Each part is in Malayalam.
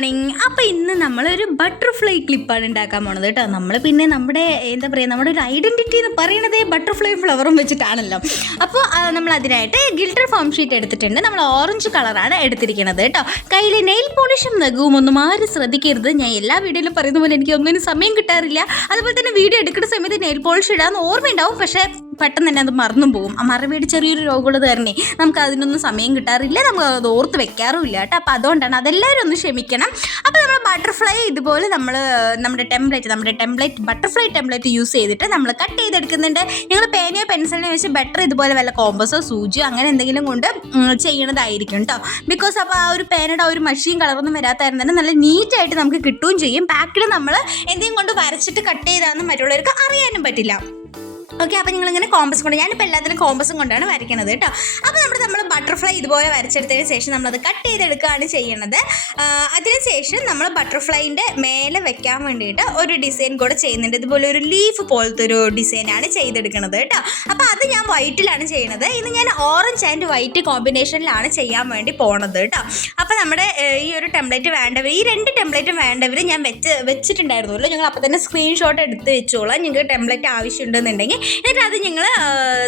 മോർണിംഗ് അപ്പോൾ ഇന്ന് നമ്മളൊരു ബട്ടർഫ്ലൈ ക്ലിപ്പാണ് ഉണ്ടാക്കാൻ പോണത് കേട്ടോ. നമ്മൾ പിന്നെ നമ്മുടെ എന്താ പറയുക നമ്മുടെ ഒരു ഐഡന്റിറ്റി എന്ന് പറയുന്നത് ബട്ടർഫ്ലൈ ഫ്ലവറും വെച്ചിട്ടാണല്ലോ. അപ്പോൾ നമ്മൾ അതിനായിട്ട് ഗിൽട്ടർ ഫോം ഷീറ്റ് എടുത്തിട്ടുണ്ട്. നമ്മൾ ഓറഞ്ച് കളറാണ് എടുത്തിരിക്കുന്നത് കേട്ടോ. കയ്യിൽ നെയിൽ പോളിഷും നഖവും ഒന്നും ആരും ശ്രദ്ധിക്കരുത്. ഞാൻ എല്ലാ വീഡിയോയിലും പറയുന്ന പോലെ എനിക്ക് ഒന്നിനും സമയം കിട്ടാറില്ല. അതുപോലെ തന്നെ വീഡിയോ എടുക്കുന്ന സമയത്ത് നെയിൽ പോളിഷ് ഇടാന്ന് ഓർമ്മയുണ്ടാവും. പക്ഷേ പെട്ടെന്ന് തന്നെ അത് മറന്നും പോകും ആ മറവിയുടെ ചെറിയൊരു രോഗമുള്ളത് തന്നെ നമുക്ക് അതിനൊന്നും സമയം കിട്ടാറില്ല. നമുക്ക് അത് ഓർത്ത് വെക്കാറുമില്ല കേട്ടോ. അപ്പോൾ അതുകൊണ്ടാണ് അതെല്ലാവരും ഒന്ന് ക്ഷമിക്കണം. അപ്പോൾ നമ്മൾ ബട്ടർഫ്ലൈ ഇതുപോലെ നമ്മൾ നമ്മുടെ ടെംപ്ലേറ്റ് നമ്മുടെ ടെംപ്ലേറ്റ് ബട്ടർഫ്ലൈ ടെംപ്ലേറ്റ് യൂസ് ചെയ്തിട്ട് നമ്മൾ കട്ട് ചെയ്തെടുക്കുന്നുണ്ട്. ഞങ്ങൾ പേനയോ പെൻസിലിനെ വെച്ച് ബെറ്റർ ഇതുപോലെ വല്ല കോമ്പസോ സൂചിയോ അങ്ങനെ എന്തെങ്കിലും കൊണ്ട് ചെയ്യണതായിരിക്കും കേട്ടോ ബിക്കോസ് അപ്പോൾ ആ ഒരു പേനയുടെ ആ ഒരു മഷീൻ കളറൊന്നും വരാത്തായിരുന്നു തന്നെ നല്ല നീറ്റായിട്ട് നമുക്ക് കിട്ടുകയും ചെയ്യും. പാക്കിൽ നമ്മൾ എന്തെങ്കിലും കൊണ്ട് വരച്ചിട്ട് കട്ട് ചെയ്താന്ന് മറ്റുള്ളവർക്ക് അറിയാനും പറ്റില്ല. ഓക്കെ അപ്പോൾ നിങ്ങളിങ്ങനെ കോമ്പസ് കൊണ്ട് ഞാനിപ്പോൾ എല്ലാത്തിനും കോമ്പസും കൊണ്ടാണ് വരയ്ക്കുന്നത് കേട്ടോ അപ്പോൾ നമ്മൾ നമ്മൾ ബട്ടർഫ്ലൈ ഇതുപോലെ വരച്ചെടുത്തതിന് ശേഷം നമ്മളത് കട്ട് ചെയ്തെടുക്കുകയാണ് ചെയ്യുന്നത് ആ, അതിനുശേഷം നമ്മൾ ബട്ടർഫ്ലൈന്റെ മേലെ വെക്കാൻ വേണ്ടിയിട്ട് ഒരു ഡിസൈൻ കൂടെ ചെയ്യുന്നുണ്ട്. ഇതുപോലെ ഒരു ലീഫ് പോലത്തെ ഒരു ഡിസൈനാണ് ചെയ്തെടുക്കുന്നത് കേട്ടോ അപ്പോൾ അത് ഞാൻ വൈറ്റിലാണ് ചെയ്യുന്നത് ഇന്ന് ഞാൻ ഓറഞ്ച് ആൻഡ് വൈറ്റ് കോമ്പിനേഷനിലാണ് ചെയ്യാൻ വേണ്ടി പോണത് കേട്ടോ അപ്പോൾ നമ്മുടെ ഈ ഒരു ടെംപ്ലേറ്റ് വേണ്ടവർ ഈ രണ്ട് ടെംപ്ലേറ്റും വേണ്ടവർ ഞാൻ വെച്ച് വെച്ചിട്ടുണ്ടായിരുന്നല്ലോ. ഞങ്ങൾ അപ്പോൾ തന്നെ സ്ക്രീൻഷോട്ട് എടുത്ത് വെച്ചോളാം. നിങ്ങൾക്ക് ടെംപ്ലേറ്റ് ആവശ്യമുണ്ടെന്നുണ്ടെങ്കിൽ എന്നിട്ട് അത് ഞങ്ങൾ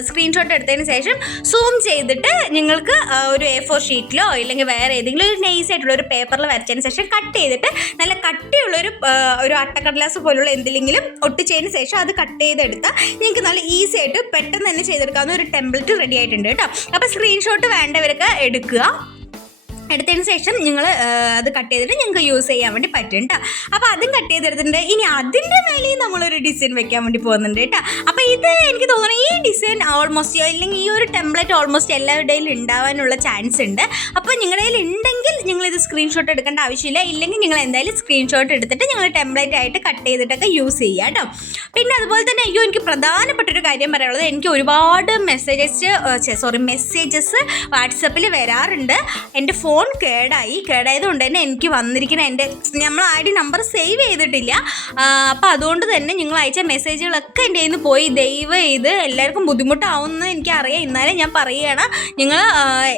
സ്ക്രീൻഷോട്ട് എടുത്തതിന് ശേഷം സൂം ചെയ്തിട്ട് നിങ്ങൾക്ക് ഒരു എ ഫോർ ഷീറ്റിലോ ഇല്ലെങ്കിൽ വേറെ ഏതെങ്കിലും ഒരു നൈസ് ആയിട്ടുള്ള ഒരു പേപ്പറിൽ വരച്ചതിന് ശേഷം കട്ട് ചെയ്തിട്ട് നല്ല കട്ടിയുള്ള ഒരു ഒരു അട്ടക്കടലാസ് പോലുള്ള എന്തെങ്കിലും ഒട്ടിച്ചതിന് ശേഷം അത് കട്ട് ചെയ്തെടുത്താൽ നിങ്ങൾക്ക് നല്ല ഈസി ആയിട്ട് പെട്ടെന്ന് തന്നെ ചെയ്തെടുക്കാവുന്ന ഒരു ടെംപ്ലേറ്റ് റെഡി ആയിട്ടുണ്ട് കേട്ടോ. അപ്പോൾ സ്ക്രീൻഷോട്ട് വേണ്ടവരൊക്കെ എടുക്കുക. എടുത്തതിന് ശേഷം നിങ്ങൾ അത് കട്ട് ചെയ്തിട്ട് നിങ്ങൾക്ക് യൂസ് ചെയ്യാൻ വേണ്ടി പറ്റും കേട്ടോ അപ്പോൾ അതും കട്ട് ചെയ്തെടുത്തിട്ടുണ്ട്. ഇനി അതിന്റെ മേലെയും നമ്മളൊരു ഡിസൈൻ വെക്കാൻ വേണ്ടി പോകുന്നുണ്ട് കേട്ടോ അപ്പോൾ ഇത് എനിക്ക് തോന്നുന്നു ഈ ഡിസൈൻ ഓൾമോസ്റ്റ് അല്ലെങ്കിൽ ഈ ഒരു ടെംപ്ലേറ്റ് ഓൾമോസ്റ്റ് എല്ലാവരുടെയും ഉണ്ടാവാനുള്ള ചാൻസ് ഉണ്ട്. അപ്പോൾ നിങ്ങളുടെ കയ്യിൽ ഉണ്ടെങ്കിൽ നിങ്ങൾ ഇത് സ്ക്രീൻഷോട്ട് എടുക്കേണ്ട ആവശ്യമില്ല. ഇല്ലെങ്കിൽ നിങ്ങൾ എന്തായാലും സ്ക്രീൻഷോട്ട് എടുത്തിട്ട് നിങ്ങൾ ടെംപ്ലേറ്റ് ആയിട്ട് കട്ട് ചെയ്തിട്ടൊക്കെ യൂസ് ചെയ്യുക കേട്ടോ പിന്നെ അതുപോലെ തന്നെ അയ്യോ എനിക്ക് പ്രധാനപ്പെട്ട ഒരു കാര്യം പറയാനുള്ളത്. എനിക്ക് ഒരുപാട് മെസ്സേജസ് സോറി മെസ്സേജസ് വാട്സപ്പിൽ വരാറുണ്ട്. എന്റെ ഫോൺ കേടായി. കേടായത് കൊണ്ട് തന്നെ എനിക്ക് വന്നിരിക്കുന്ന എന്റെ നമ്മൾ ഡി നമ്പർ സേവ് ചെയ്തിട്ടില്ല അപ്പോൾ അതുകൊണ്ട് തന്നെ നിങ്ങൾ അയച്ച മെസ്സേജുകളൊക്കെ എന്റെ കയ്യിൽ നിന്ന് പോയി. ദയവ് ചെയ്ത് എല്ലാവർക്കും ബുദ്ധിമുട്ടാവുമെന്ന് എനിക്കറിയാം. എന്നാലും ഞാൻ പറയുകയാണ് നിങ്ങൾ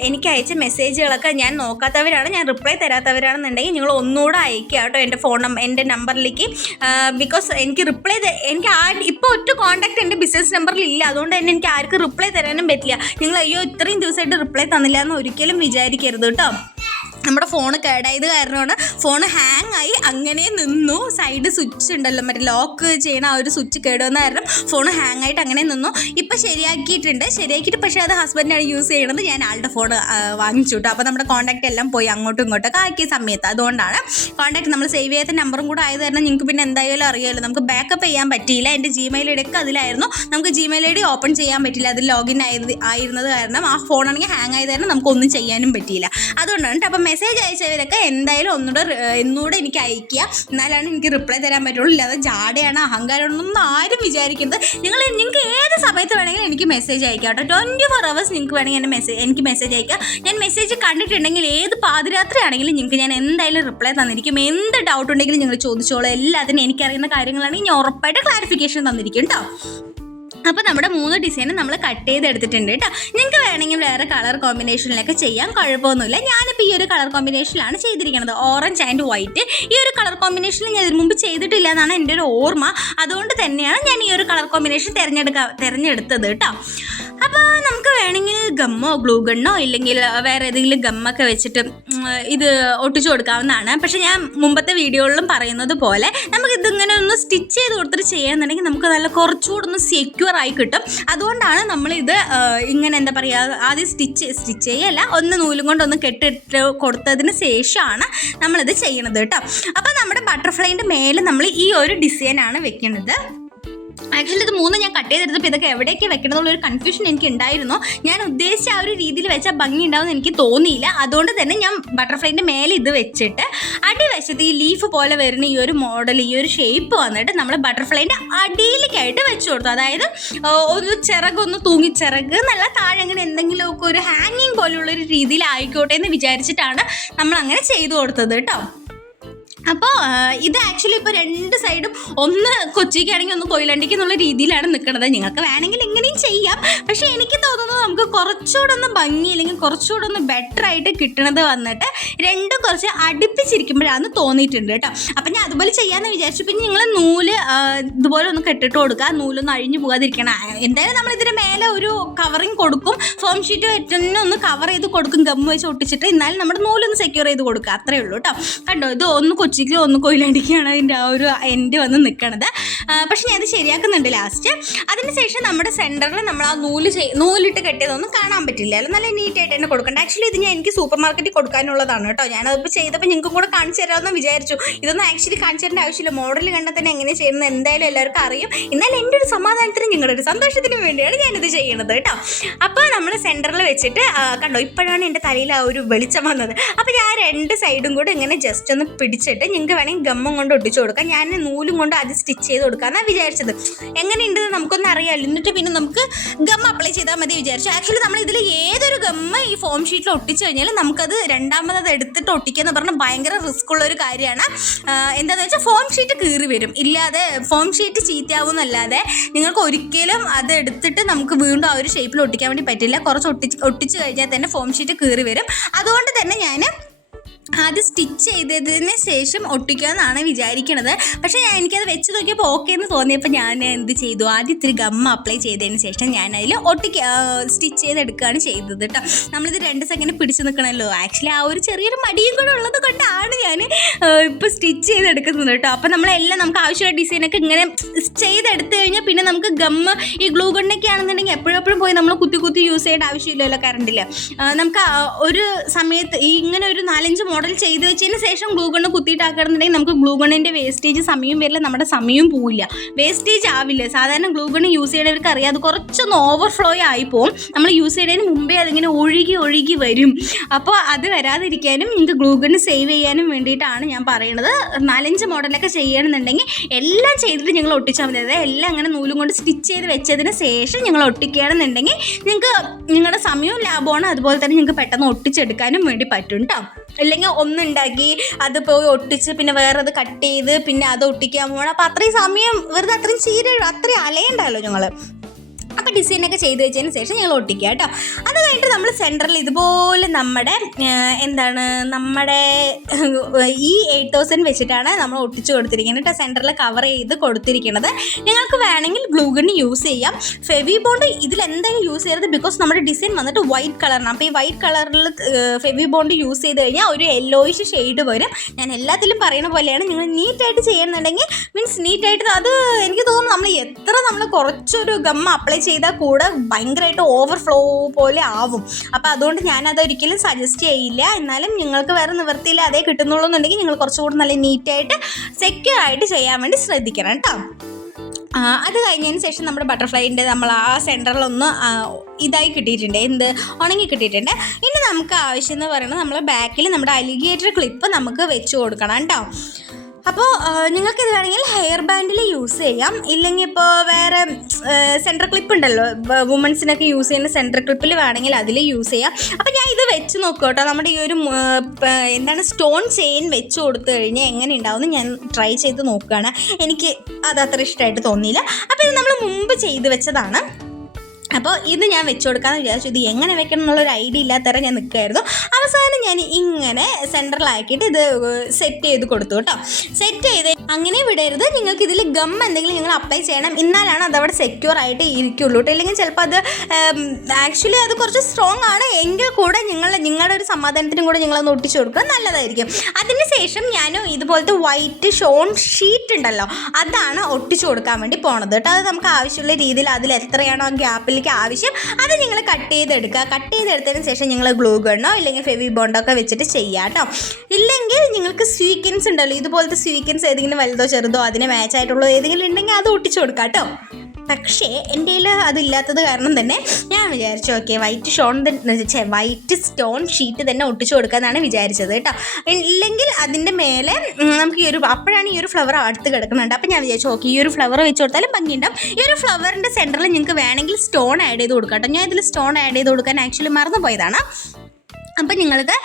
എനിക്ക് അയച്ച മെസ്സേജുകളൊക്കെ ഞാൻ നോക്കാത്തവരാണ് ഞാൻ റിപ്ലൈ തരാത്തവരാണെന്നുണ്ടെങ്കിൽ നിങ്ങൾ ഒന്നുകൂടെ അയക്കുക കേട്ടോ എന്റെ ഫോൺ നമ്പർ എന്റെ നമ്പറിലേക്ക് ബിക്കോസ് എനിക്ക് റിപ്ലൈ എനിക്ക് ആ ഇപ്പോൾ ഒറ്റ കോൺടാക്ട് എന്റെ ബിസിനസ് നമ്പറിൽ ഇല്ല അതുകൊണ്ട് തന്നെ എനിക്ക് ആർക്കും റിപ്ലൈ തരാനും പറ്റില്ല. നിങ്ങൾ അയ്യോ ഇത്രയും ദിവസമായിട്ട് റിപ്ലൈ തന്നില്ല എന്ന് ഒരിക്കലും വിചാരിക്കരുത് കേട്ടോ. നമ്മുടെ ഫോൺ കേടായത് കാരണമാണ് ഫോൺ ഹാങ് ആയി അങ്ങനെ നിന്നു. സൈഡ് സ്വിച്ച് ഉണ്ടല്ലോ മറ്റേ ലോക്ക് ചെയ്യണ ആ ഒരു സ്വിച്ച് കേടുവന്ന കാരണം ഫോൺ ഹാങ് ആയിട്ട് അങ്ങനെ നിന്നു. ഇപ്പം ശരിയാക്കിയിട്ടുണ്ട്. ശരിയാക്കിയിട്ട് പക്ഷേ അത് ഹസ്ബൻഡാണ് യൂസ് ചെയ്യണത്. ഞാൻ ആളുടെ ഫോൺ വാങ്ങിച്ചു കേട്ടോ അപ്പോൾ നമ്മുടെ കോൺടാക്റ്റ് എല്ലാം പോയി അങ്ങോട്ടും ഇങ്ങോട്ടൊക്കെ ആക്കിയ സമയത്ത്. അതുകൊണ്ടാണ് കോൺടാക്ട് നമ്മൾ സേവ് ചെയ്ത നമ്പറും കൂടെ ആയത് കാരണം നിങ്ങൾക്ക് പിന്നെ എന്തായാലും അറിയാമല്ലോ നമുക്ക് ബാക്കപ്പ് ചെയ്യാൻ പറ്റിയില്ല. എന്റെ ജിമെയിൽ ഐ ഒക്കെ അതിലായിരുന്നു. നമുക്ക് ജിമെയിൽ ഐ ഡി ഓപ്പൺ ചെയ്യാൻ പറ്റില്ല അതിൽ ലോഗിൻ ആയത് ആയിരുന്നത് കാരണം ആ ഫോണാണെങ്കിൽ ഹാങ് ആയത് കാരണം നമുക്കൊന്നും ചെയ്യാനും പറ്റിയില്ല. അതുകൊണ്ടാണ് കേട്ടോ അപ്പം മെസ്സേജ് അയച്ചവരൊക്കെ എന്തായാലും ഒന്നുകൂടെ എന്നൂടെ എനിക്ക് അയക്കുക എന്നാലാണ് എനിക്ക് റിപ്ലൈ തരാൻ പറ്റുള്ളൂ. ഇല്ലാതെ ജാടയാണ് അഹങ്കാരമാണെന്നൊന്നും ആരും വിചാരിക്കുന്നത് നിങ്ങൾ നിങ്ങൾക്ക് ഏത് സമയത്ത് വേണമെങ്കിലും എനിക്ക് മെസ്സേജ് അയക്കാം കേട്ടോ. ട്വന്റി ഫോർ അവേഴ്സ് നിങ്ങൾക്ക് വേണമെങ്കിൽ എന്റെ മെസ്സേജ് എനിക്ക് മെസ്സേജ് അയക്കാം ഞാൻ മെസ്സേജ് കണ്ടിട്ടുണ്ടെങ്കിൽ ഏത് പാതിരാത്രി ആണെങ്കിലും നിങ്ങൾക്ക് ഞാൻ എന്തായാലും റിപ്ലൈ തന്നിരിക്കും. എന്ത് ഡൗട്ട് ഉണ്ടെങ്കിലും നിങ്ങൾ ചോദിച്ചോളൂ. എല്ലാത്തിനും എനിക്കറിയുന്ന കാര്യങ്ങളാണെങ്കിൽ ഞാൻ ഉറപ്പായിട്ട് ക്ലാരിഫിക്കേഷൻ തന്നിരിക്കും കേട്ടോ. അപ്പോൾ നമ്മുടെ മൂന്ന് ഡിസൈൻ നമ്മൾ കട്ട് ചെയ്തെടുത്തിട്ടുണ്ട് കേട്ടോ നിങ്ങൾക്ക് വേണമെങ്കിൽ വേറെ കളർ കോമ്പിനേഷനിലൊക്കെ ചെയ്യാൻ കുഴപ്പമൊന്നുമില്ല. ഞാനിപ്പോൾ ഈ ഒരു കളർ കോമ്പിനേഷനിലാണ് ചെയ്തിരിക്കുന്നത്. ഓറഞ്ച് ആൻഡ് വൈറ്റ് ഈ ഒരു കളർ കോമ്പിനേഷനിൽ ഞാൻ ഇതിനു മുമ്പ് ചെയ്തിട്ടില്ല എന്നാണ് എന്റെ ഒരു ഓർമ്മ. അതുകൊണ്ട് തന്നെയാണ് ഞാൻ ഈ ഒരു കളർ കോമ്പിനേഷൻ തിരഞ്ഞെടുക്ക തിരഞ്ഞെടുത്തത് കേട്ടോ അപ്പോൾ നമുക്ക് വേണമെങ്കിൽ ഗമ്മോ ഗ്ലൂ ഗണ്ണോ ഇല്ലെങ്കിൽ വേറെ ഏതെങ്കിലും ഗമ്മൊക്കെ വെച്ചിട്ട് ഇത് ഒട്ടിച്ചു കൊടുക്കാവുന്നതാണ്. പക്ഷേ ഞാൻ മുമ്പത്തെ വീഡിയോകളിലും പറയുന്നത് പോലെ നമുക്ക് ഇതിങ്ങനെ ഒന്ന് സ്റ്റിച്ച് ചെയ്ത് കൊടുത്തിട്ട് ചെയ്യാന്നുണ്ടെങ്കിൽ നമുക്ക് നല്ല കുറച്ചുകൂടെ ഒന്ന് സെക്യൂർ ആയി കിട്ടും. അതുകൊണ്ടാണ് നമ്മളിത് ഇങ്ങനെ എന്താ പറയുക ആദ്യം സ്റ്റിച്ച് സ്റ്റിച്ച് ചെയ്യല്ല ഒന്ന് നൂലും കൊണ്ട് ഒന്ന് കെട്ടിട്ട് കൊടുത്തതിന് ശേഷമാണ് നമ്മളിത് ചെയ്യണത് കേട്ടോ. അപ്പോൾ നമ്മുടെ ബട്ടർഫ്ലൈന്റെ മേലെ നമ്മൾ ഈ ഒരു ഡിസൈനാണ് വെക്കുന്നത് ആക്ച്വലി ഇത് മൂന്ന് ഞാൻ കട്ട് ചെയ്തെടുത്തപ്പോൾ ഇതൊക്കെ എവിടെയൊക്കെ വെക്കണമെന്നുള്ളൊരു കൺഫ്യൂഷൻ എനിക്ക് ഉണ്ടായിരുന്നു. ഞാൻ ഉദ്ദേശിച്ച ആ ഒരു രീതിയിൽ വെച്ചാൽ ഭംഗി ഉണ്ടാവും എനിക്ക് തോന്നിയില്ല. അതുകൊണ്ട് തന്നെ ഞാൻ ബട്ടർഫ്ലൈന്റെ മേലെ ഇത് വെച്ചിട്ട് അടിവശത്ത് ഈ ലീഫ് പോലെ വരുന്ന ഈ ഒരു മോഡൽ ഈ ഒരു ഷേപ്പ് വന്നിട്ട് നമ്മൾ ബട്ടർഫ്ലൈന്റെ അടിയിലേക്കായിട്ട് വെച്ച് കൊടുത്തു. അതായത് ഒരു ചിറകൊന്ന് തൂങ്ങി ചിറക് നല്ല താഴെ അങ്ങനെ എന്തെങ്കിലുമൊക്കെ ഒരു ഹാങ്ങിങ് പോലുള്ളൊരു രീതിയിൽ ആയിക്കോട്ടെ എന്ന് വിചാരിച്ചിട്ടാണ് നമ്മൾ അങ്ങനെ ചെയ്തു കൊടുത്തത് കേട്ടോ. അപ്പോൾ ഇത് ആക്ച്വലി ഇപ്പോൾ രണ്ട് സൈഡും ഒന്ന് കൊച്ചിക്കാണെങ്കിൽ ഒന്ന് കൊയിലണ്ടിക്ക് എന്നുള്ള രീതിയിലാണ് നിൽക്കുന്നത് നിങ്ങൾക്ക് വേണമെങ്കിൽ എങ്ങനെയും ചെയ്യാം. പക്ഷേ എനിക്ക് തോന്നുന്നത് നമുക്ക് കുറച്ചുകൂടെ ഒന്ന് ഭംഗി അല്ലെങ്കിൽ കുറച്ചുകൂടെ ഒന്ന് ബെറ്റർ ആയിട്ട് കിട്ടണത് വന്നിട്ട് രണ്ടും കുറച്ച് അടുപ്പിച്ചിരിക്കുമ്പോഴാണ് തോന്നിയിട്ടുണ്ട് കേട്ടോ. അപ്പം ഞാൻ അതുപോലെ ചെയ്യാമെന്ന് വിചാരിച്ചു. പിന്നെ നിങ്ങൾ നൂൽ ഇതുപോലെ ഒന്ന് കെട്ടിട്ട് കൊടുക്കുക. നൂലൊന്ന് അഴിഞ്ഞു പോകാതിരിക്കണം. എന്തായാലും നമ്മൾ ഇതിന് മേലെ ഒരു കവറിങ് കൊടുക്കും. ഫോം ഷീറ്റ് വെറ്റന്നെ ഒന്ന് കവർ ചെയ്ത് കൊടുക്കും. ഗം വെച്ച് ഒട്ടിച്ചിട്ട്. എന്നാലും നമ്മുടെ നൂലൊന്ന് സെക്യൂർ ചെയ്ത് കൊടുക്കുക. അത്രേ ഉള്ളൂ കേട്ടോ. കണ്ടോ? ഇത് ഒന്ന് കൊച്ചിക്ക് ഒന്ന് കൊയിലടിക്കുകയാണ് അതിന്റെ ആ ഒരു എൻഡ് വന്ന് നിൽക്കണത്. പക്ഷെ ഞാൻ അത് ശരിയാക്കുന്നുണ്ട് ലാസ്റ്റ് അതിനുശേഷം നമ്മുടെ സെന്ററിൽ നമ്മൾ ആ നൂൽ ചെയ് നൂലിട്ട് കെട്ടിയതൊന്നും കാണാൻ പറ്റില്ല. അല്ല നല്ല നീറ്റായിട്ട് തന്നെ കൊടുക്കണ്ട. ആക്ച്വലി ഇത് ഞാൻ എനിക്ക് സൂപ്പർ മാർക്കറ്റിൽ കൊടുക്കാനുള്ളതാണ് കേട്ടോ. ഞാനതിപ്പോൾ ചെയ്തപ്പോൾ നിങ്ങൾക്കും കൂടെ കാണിച്ചു തരാമെന്ന് വിചാരിച്ചു. ഇതൊന്നും ആക്ച്വലി കാണിച്ചു തരേണ്ട ആവശ്യമില്ല. മോഡൽ കണ്ടാൽ തന്നെ എങ്ങനെ ചെയ്യുന്നത് എന്തായാലും എല്ലാവർക്കും അറിയും. എന്നാലും എന്റെ ഒരു സമാധാനത്തിനും നിങ്ങളുടെ ഒരു സന്തോഷത്തിനും വേണ്ടിയാണ് ഞാനിത് ചെയ്യുന്നത് കേട്ടോ. അപ്പോൾ നമ്മൾ സെന്ററിൽ വെച്ചിട്ട് കണ്ടോ ഇപ്പോഴാണ് എന്റെ തലയിൽ ആ ഒരു വെളിച്ചം വന്നത്. അപ്പോൾ ഞാൻ രണ്ട് സൈഡും കൂടെ ഇങ്ങനെ ജസ്റ്റ് ഒന്ന് പിടിച്ചിട്ട് നിങ്ങൾക്ക് വേണമെങ്കിൽ ഗമ്മും കൊണ്ട് ഒട്ടിച്ചു കൊടുക്കാം. ഞാൻ നൂലും കൊണ്ട് അത് സ്റ്റിച്ച് ചെയ്ത് കൊടുക്കാമെന്നാണ് വിചാരിച്ചത്. എങ്ങനെയുണ്ടെന്ന് നമുക്കൊന്നും അറിയാമല്ലോ എന്നിട്ട് പിന്നെ നമുക്ക് ഗം അപ്ലൈ ചെയ്താൽ മതി വിചാരിച്ചു. ആക്ച്വലി നമ്മൾ ഇതിൽ ഏതൊരു ഗമ്മ് ഈ ഫോം ഷീറ്റിൽ ഒട്ടിച്ചു കഴിഞ്ഞാൽ നമുക്കത് രണ്ടാമത് എടുത്തിട്ട് ഒട്ടിക്കുക എന്ന് പറഞ്ഞാൽ ഭയങ്കര റിസ്ക് ഉള്ള ഒരു കാര്യമാണ്. എന്താണെന്ന് വെച്ചാൽ ഫോം ഷീറ്റ് കീറി വരും. ഇല്ലാതെ ഫോം ഷീറ്റ് ചീത്തയാവുന്നല്ലാതെ നിങ്ങൾക്ക് ഒരിക്കലും അത് എടുത്തിട്ട് നമുക്ക് വീണ്ടും ആ ഒരു ഷേപ്പിൽ ഒട്ടിക്കാൻ വേണ്ടി പറ്റില്ല. കുറച്ച് ഒട്ടിച്ച് ഒട്ടിച്ച് കഴിഞ്ഞാൽ തന്നെ ഫോം ഷീറ്റ് കീറി വരും. അതുകൊണ്ട് തന്നെ ഞാൻ അത് സ്റ്റിച്ച് ചെയ്തതിന് ശേഷം ഒട്ടിക്കാമെന്നാണ് വിചാരിക്കണത്. പക്ഷേ ഞാൻ എനിക്കത് വെച്ച് നോക്കിയപ്പോൾ ഓക്കെ എന്ന് തോന്നിയപ്പോൾ ഞാൻ എന്ത് ചെയ്തു? ആദ്യം ഇത്തിരി ഗം അപ്ലൈ ചെയ്തതിന് ശേഷം ഞാൻ അതിൽ ഒട്ടിക്ക സ്റ്റിച്ച് ചെയ്തെടുക്കുകയാണ് ചെയ്തത് കേട്ടോ. നമ്മളിത് രണ്ട് സെക്കൻഡ് പിടിച്ച് നിൽക്കണമല്ലോ ആക്ച്വലി ആ ഒരു ചെറിയൊരു മടിയും കൂടെ ഉള്ളത് കൊണ്ടാണ് ഞാൻ ഇപ്പോൾ സ്റ്റിച്ച് ചെയ്തെടുക്കുന്നത് കേട്ടോ. അപ്പോൾ നമ്മളെല്ലാം നമുക്ക് ആവശ്യമുള്ള ഡിസൈനൊക്കെ ഇങ്ങനെ ചെയ്തെടുത്ത് കഴിഞ്ഞാൽ പിന്നെ നമുക്ക് ഗമ്മ ഈ ഗ്ലൂ ഗണ്ണൊക്കെ ആണെന്നുണ്ടെങ്കിൽ എപ്പോഴും പോയി നമ്മൾ കുത്തി കുത്തി യൂസ് ചെയ്യേണ്ട ആവശ്യമില്ലല്ലോ കറണ്ടിൽ നമുക്ക് ഒരു സമയത്ത് ഈ ഇങ്ങനെ ഒരു നാലഞ്ച് മോഡൽ ചെയ്ത് വെച്ചതിന് ശേഷം ഗ്ലൂ ഗണ്ണ് നമുക്ക് ഗ്ലൂ ഗണ്ണിന്റെ വേസ്റ്റേജ് സമയം വരില്ല നമ്മുടെ സമയം പോവില്ല. വേസ്റ്റേജ് ആവില്ല. സാധാരണ ഗ്ലൂ യൂസ് ചെയ്യണവർക്ക് അറിയാം അത് കുറച്ചൊന്ന് ഓവർഫ്ലോ ആയി പോകും നമ്മൾ യൂസ് ചെയ്യുന്നതിന് മുമ്പേ അതിങ്ങനെ ഒഴുകി ഒഴുകി വരും. അപ്പോൾ അത് വരാതിരിക്കാനും നിങ്ങൾക്ക് ഗ്ലൂ സേവ് ചെയ്യാനും വേണ്ടിയിട്ടാണ് ഞാൻ പറയുന്നത്. നാലഞ്ച് മോഡലൊക്കെ ചെയ്യണമെന്നുണ്ടെങ്കിൽ എല്ലാം ചെയ്തിട്ട് ഞങ്ങൾ ഒട്ടിച്ചാൽ മതി. അതായത് എല്ലാം അങ്ങനെ നൂലും കൊണ്ട് സ്റ്റിച്ച് ചെയ്ത് വെച്ചതിന് ശേഷം ഞങ്ങൾ ഒട്ടിക്കുകയാണെന്നുണ്ടെങ്കിൽ നിങ്ങൾക്ക് നിങ്ങളുടെ സമയവും ലാഭമാണ് അതുപോലെ തന്നെ നിങ്ങൾക്ക് പെട്ടെന്ന് ഒട്ടിച്ചെടുക്കാനും വേണ്ടി പറ്റും കേട്ടോ ഇല്ലെങ്കിൽ ഒന്നുണ്ടാക്കി അത് പോയി ഒട്ടിച്ച് പിന്നെ വേറെ അത് കട്ട് ചെയ്ത് പിന്നെ അത് ഒട്ടിക്കാൻ പോകണം അപ്പോൾ അത്രയും സമയം വെറുതെ അത്രയും ചീര അത്രയും അലയണ്ടല്ലോ ഞങ്ങൾ അപ്പോൾ ഡിസൈനൊക്കെ ചെയ്ത് വെച്ചതിന് ശേഷം ഞങ്ങൾ ഒട്ടിക്കുക കേട്ടോ. അത് കഴിഞ്ഞിട്ട് നമ്മൾ സെന്ററിൽ ഇതുപോലെ നമ്മുടെ എന്താണ് നമ്മുടെ ഈ എയ്റ്റ് തൗസൻഡ് വെച്ചിട്ടാണ് നമ്മൾ ഒട്ടിച്ച് കൊടുത്തിരിക്കുന്നത് കേട്ടോ. സെന്ററിൽ കവർ ചെയ്ത് കൊടുത്തിരിക്കുന്നത്. നിങ്ങൾക്ക് വേണമെങ്കിൽ ഗ്ലൂഗൺ യൂസ് ചെയ്യാം. ഫെവി ബോണ്ട് ഇതിൽ എന്തായാലും യൂസ് ചെയ്യരുത് ബിക്കോസ് നമ്മുടെ ഡിസൈൻ വന്നിട്ട് വൈറ്റ് കളറാണ് അപ്പോൾ ഈ വൈറ്റ് കളറിൽ ഫെവി ബോണ്ട് യൂസ് ചെയ്ത് കഴിഞ്ഞാൽ ഒരു യെല്ലോയിഷ് ഷെയ്ഡ് വരും. ഞാൻ എല്ലാത്തിലും പറയുന്ന പോലെയാണ്. നിങ്ങൾ നീറ്റായിട്ട് ചെയ്യണമെന്നുണ്ടെങ്കിൽ മീൻസ് നീറ്റായിട്ട് അത് എനിക്ക് തോന്നുന്നു നമ്മൾ എത്ര നമ്മൾ കുറച്ചൊരു ഗമ്മ അപ്ലൈ ചെയ്താൽ കൂടെ ഭയങ്കരമായിട്ട് ഓവർഫ്ലോ പോലെ ആവും. അപ്പോൾ അതുകൊണ്ട് ഞാനത് ഒരിക്കലും സജസ്റ്റ് ചെയ്യില്ല. എന്നാലും നിങ്ങൾക്ക് വേറെ നിവൃത്തിയില്ല അതേ കിട്ടുന്നുള്ളൂ എന്നുണ്ടെങ്കിൽ നിങ്ങൾ കുറച്ചുകൂടി നല്ല നീറ്റായിട്ട് സെക്യൂർ ആയിട്ട് ചെയ്യാൻ വേണ്ടി ശ്രദ്ധിക്കണം കേട്ടോ. അത് കഴിഞ്ഞതിന് ശേഷം നമ്മുടെ ബട്ടർഫ്ലൈന്റെ നമ്മൾ ആ സെന്ററിലൊന്ന് ഇതായി കിട്ടിയിട്ടുണ്ട്. എന്ത്? ഉണങ്ങി കിട്ടിയിട്ടുണ്ട്. ഇനി നമുക്ക് ആവശ്യം എന്ന് പറയുന്നത് നമ്മൾ ബാക്കിൽ നമ്മുടെ അലിഗേറ്റർ ക്ലിപ്പ് നമുക്ക് വെച്ച് കൊടുക്കണം കേട്ടോ. അപ്പോൾ നിങ്ങൾക്ക് ഇത് വേണമെങ്കിൽ ഹെയർ ബാൻഡിൽ യൂസ് ചെയ്യാം. ഇല്ലെങ്കിൽ ഇപ്പോൾ വേറെ സെന്റർ ക്ലിപ്പ് ഉണ്ടല്ലോ. വുമൻസിനൊക്കെ യൂസ് ചെയ്യുന്ന സെന്റർ ക്ലിപ്പിൽ വേണമെങ്കിൽ അതിൽ യൂസ് ചെയ്യാം. അപ്പോൾ ഞാൻ ഇത് വെച്ച് നോക്കട്ടോ. കേട്ടോ നമ്മുടെ ഈ ഒരു എന്താണ് സ്റ്റോൺ ചെയിൻ വെച്ച് കൊടുത്തു കഴിഞ്ഞാൽ എങ്ങനെ ഉണ്ടാവുമെന്ന് ഞാൻ ട്രൈ ചെയ്ത് നോക്കുകയാണ്. എനിക്ക് അത് അത്ര ഇഷ്ടമായിട്ട് തോന്നിയില്ല. അപ്പോൾ ഇത് നമ്മൾ മുമ്പ് ചെയ്ത് വെച്ചതാണ്. അപ്പോൾ ഇത് ഞാൻ വെച്ച് കൊടുക്കാമെന്ന് വിചാരിച്ചു. ഇത് എങ്ങനെ വെക്കണം എന്നുള്ളൊരു ഐഡിയ ഇല്ലാത്തവരെ ഞാൻ നിൽക്കുമായിരുന്നു അവസാനം ഞാൻ ഇങ്ങനെ സെന്ററിലാക്കിയിട്ട് ഇത് സെറ്റ് ചെയ്ത് കൊടുത്തു കേട്ടോ. സെറ്റ് ചെയ്ത് അങ്ങനെ വിടരുത്. നിങ്ങൾക്ക് ഇതിൽ ഗം എന്തെങ്കിലും നിങ്ങൾ അപ്ലൈ ചെയ്യണം. എന്നാലാണ് അത് അവിടെ സെക്യൂർ ആയിട്ട് ഇരിക്കുള്ളൂ കേട്ടോ ഇല്ലെങ്കിൽ ചിലപ്പോൾ അത് ആക്ച്വലി അത് കുറച്ച് സ്ട്രോങ് ആണ്. എങ്കിൽ കൂടെ നിങ്ങൾ നിങ്ങളുടെ ഒരു സമാധാനത്തിനും കൂടെ നിങ്ങളത് ഒട്ടിച്ചു കൊടുക്കുക നല്ലതായിരിക്കും. അതിനുശേഷം ഞാൻ ഇതുപോലത്തെ വൈറ്റ് ഷോൺ ഷീറ്റ് ഉണ്ടല്ലോ അതാണ് ഒട്ടിച്ചു കൊടുക്കാൻ വേണ്ടി പോണത് കേട്ടോ അത് നമുക്ക് ആവശ്യമുള്ള രീതിയിൽ അതിൽ എത്രയാണോ ആ ഗ്യാപ്പിലേക്ക് ആവശ്യം അത് നിങ്ങൾ കട്ട് ചെയ്തെടുക്കുക. കട്ട് ചെയ്തെടുത്തതിന് ശേഷം നിങ്ങൾ ഗ്ലൂ ഗണ്ണോ ഇല്ലെങ്കിൽ ഫെവി ബോണ്ടോ ഒക്കെ വെച്ചിട്ട് ചെയ്യാം കേട്ടോ ഇല്ലെങ്കിൽ നിങ്ങൾക്ക് സ്വീക്കൻസ് ഉണ്ടല്ലോ ഇതുപോലത്തെ സ്വീക്കൻസ് ഏതെങ്കിലും വലുതോ ചെറുതോ അതിന് മാച്ച് ആയിട്ടുള്ളതോ ഏതെങ്കിലും ഉണ്ടെങ്കിൽ അത് ഒട്ടിച്ചു കൊടുക്കാം കേട്ടോ. പക്ഷേ എന്റെ കയ്യിൽ അതില്ലാത്തത് കാരണം തന്നെ ഞാൻ വിചാരിച്ചു okay white shone white stone sheet തന്നെ ഒട്ടിച്ചു കൊടുക്കാമെന്നാണ് വിചാരിച്ചത് കേട്ടോ. ഇല്ലെങ്കിൽ അതിന്റെ മേലെ നമുക്ക് ഈ ഒരു അപ്പോഴാണ് ഈ ഒരു ഫ്ലവർ അടുത്ത് കിടക്കുന്നുണ്ട് അപ്പോൾ ഞാൻ വിചാരിച്ചു ഓക്കെ ഈ ഒരു ഫ്ലവർ വെച്ച് കൊടുത്താലും ഭംഗിയുണ്ടാവും. ഈ ഒരു ഫ്ലവറിന്റെ സെന്ററിൽ നിങ്ങൾക്ക് വേണമെങ്കിൽ സ്റ്റോൺ ആഡ് ചെയ്ത് കൊടുക്കാം കേട്ടോ. ഞാൻ ഇതിൽ സ്റ്റോൺ ആഡ് ചെയ്ത് കൊടുക്കാൻ ആക്ച്വലി മറന്നു പോയതാണ് അപ്പം നിങ്ങൾക്ക്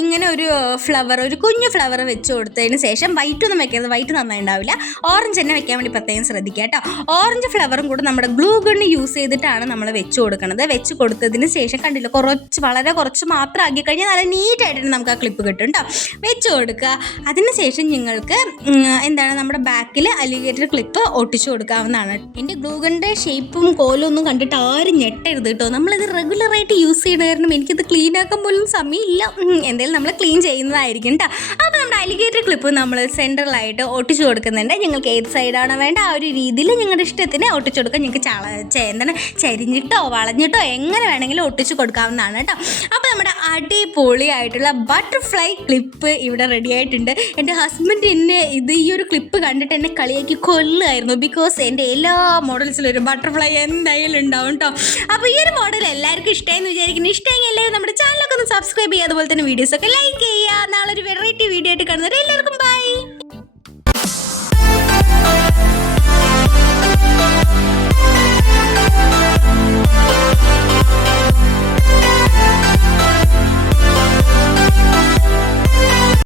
ഇങ്ങനെ ഒരു ഫ്ലവർ ഒരു കുഞ്ഞു ഫ്ലവർ വെച്ച് കൊടുത്തതിന് ശേഷം വൈറ്റ് ഒന്നും വെക്കരുത്. വൈറ്റ് നന്നായി ഉണ്ടാവില്ല. ഓറഞ്ച് തന്നെ വെക്കാൻ വേണ്ടി പ്രത്യേകം ശ്രദ്ധിക്കുക കേട്ടോ. ഓറഞ്ച് ഫ്ലവറും കൂടെ നമ്മുടെ ഗ്ലൂ ഗണ്ണ് യൂസ് ചെയ്തിട്ടാണ് നമ്മൾ വെച്ച് കൊടുക്കുന്നത്. വെച്ച് കൊടുത്തതിന് ശേഷം കണ്ടില്ല കുറച്ച് വളരെ കുറച്ച് മാത്രം ആക്കി കഴിഞ്ഞാൽ നല്ല നീറ്റായിട്ട് നമുക്ക് ആ ക്ലിപ്പ് കിട്ടും കേട്ടോ. വെച്ച് കൊടുക്കുക. അതിന് ശേഷം നിങ്ങൾക്ക് എന്താണ് നമ്മുടെ ബാക്കിൽ അലിഗേറ്റർ ക്ലിപ്പ് ഒട്ടിച്ചു കൊടുക്കാവുന്നതാണ്. എന്റെ ഗ്ലൂ ഗണ്ണിന്റെ ഷേപ്പും കോലും ഒന്നും കണ്ടിട്ട് ആരും ഞെട്ടരുത് കേട്ടോ. നമ്മളിത് റെഗുലറായിട്ട് യൂസ് ചെയ്യുന്ന കാരണം എനിക്കിത് ക്ലീൻ ആക്കാൻ പോലും സമയമില്ല. എന്തായാലും നമ്മൾ ക്ലീൻ ചെയ്യുന്നതായിരിക്കും കേട്ടോ അപ്പോൾ നമ്മുടെ അലിഗേറ്റർ ക്ലിപ്പ് നമ്മൾ സെന്ററിലായിട്ട് ഒട്ടിച്ചു കൊടുക്കുന്നുണ്ട്. നിങ്ങൾക്ക് ഏത് സൈഡാണോ വേണ്ട ആ ഒരു രീതിയിൽ നിങ്ങളുടെ ഇഷ്ടത്തിന് ഒട്ടിച്ചു കൊടുക്കാം. നിങ്ങൾക്ക് ചള എന്താണ് ചരിഞ്ഞിട്ടോ വളഞ്ഞിട്ടോ എങ്ങനെ വേണമെങ്കിലും ഒട്ടിച്ചു കൊടുക്കാവുന്നതാണ് കേട്ടോ അപ്പോൾ നമ്മുടെ അടിപൊളിയായിട്ടുള്ള ബട്ടർഫ്ലൈ ക്ലിപ്പ് ഇവിടെ റെഡി ആയിട്ടുണ്ട്. എന്റെ ഹസ്ബൻഡ് എന്നെ ഇത് ഈ ഒരു ക്ലിപ്പ് കണ്ടിട്ട് എന്നെ കളിയാക്കി കൊല്ലുമായിരുന്നു ബിക്കോസ് എന്റെ എല്ലാ മോഡൽസിലും ഒരു ബട്ടർഫ്ലൈ എന്തായാലും ഉണ്ടാവും കേട്ടോ അപ്പോൾ ഈ ഒരു മോഡൽ എല്ലാവർക്കും ഇഷ്ടമായെന്ന് വിചാരിക്കുന്നു. ഇഷ്ടമെങ്കിൽ എല്ലാവരും നമ്മുടെ ചാനലൊക്കെ ഒന്ന് സബ്സ്ക്രൈബ് ചെയ്യുക അതുപോലെ തന്നെ വീഡിയോസ് ഒക്കെ ലൈക്ക് ചെയ്യുക. നാളെ ഒരു വെറൈറ്റി വീഡിയോ ആയിട്ട് കാണുന്നത് എല്ലാവർക്കും ബൈ